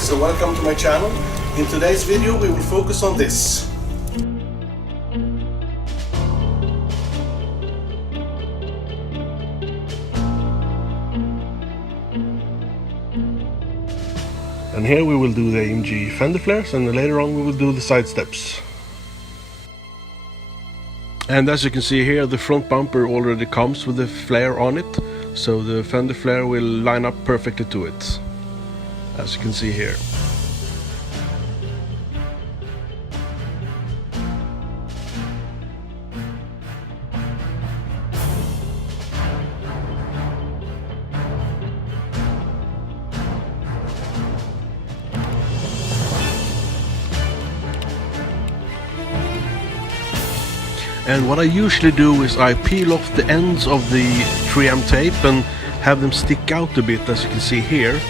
guys, so welcome to my channel. In today's video we will focus on this. And here we will do the AMG fender flares, and later on we will do the side steps. And as you can see here, the front bumper already comes with a flare on it, so the fender flare will line up perfectly to it, as you can see here. And what I usually do is I peel off the ends of the 3M tape and have them stick out a bit, as you can see here.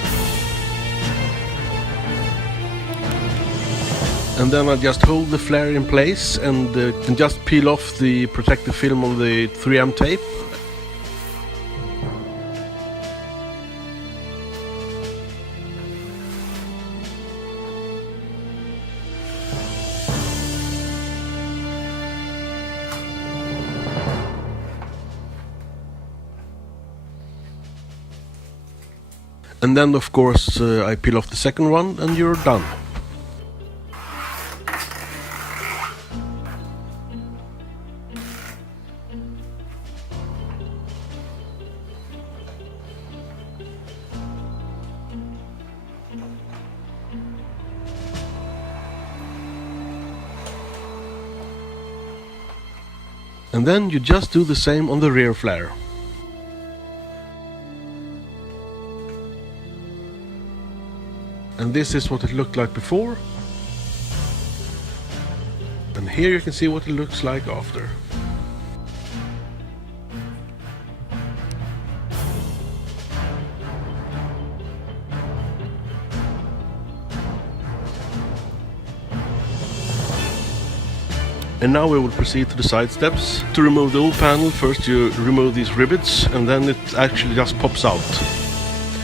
And then I just hold the flare in place and just peel off the protective film on the 3M tape. And then of course I peel off the second one and you're done. And then you just do the same on the rear flare. And this is what it looked like before. And here you can see what it looks like after. And now we will proceed to the side steps. To remove the old panel, first you remove these rivets and then it actually just pops out.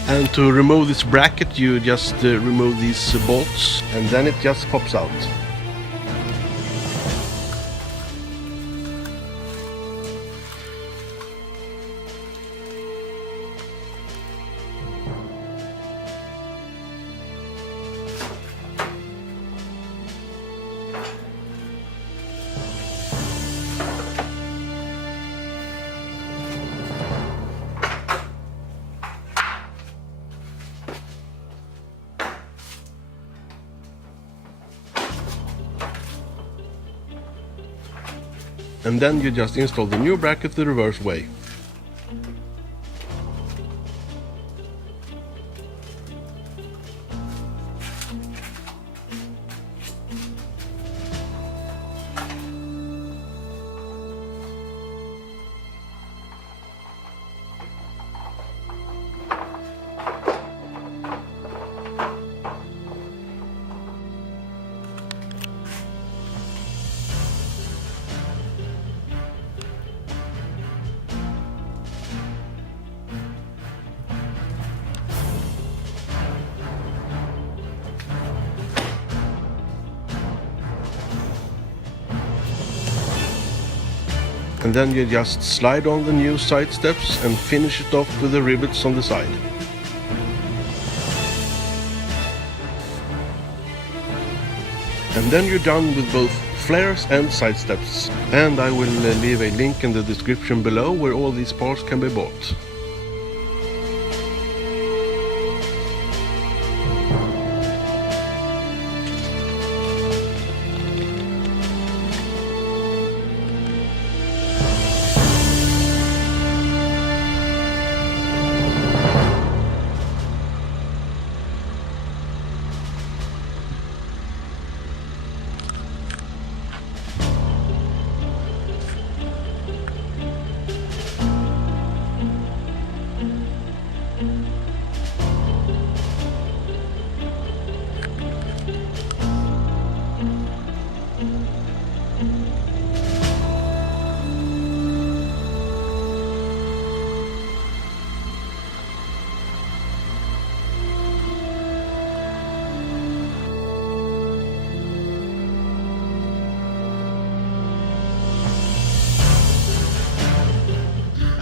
And to remove this bracket you just remove these bolts and then it just pops out. And then you just install the new bracket the reverse way. And then you just slide on the new side steps and finish it off with the rivets on the side. And then you're done with both flares and side steps. And I will leave a link in the description below where all these parts can be bought.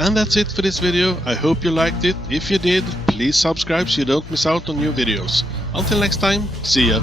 And that's it for this video. I hope you liked it. If you did, please subscribe so you don't miss out on new videos. Until next time, see ya!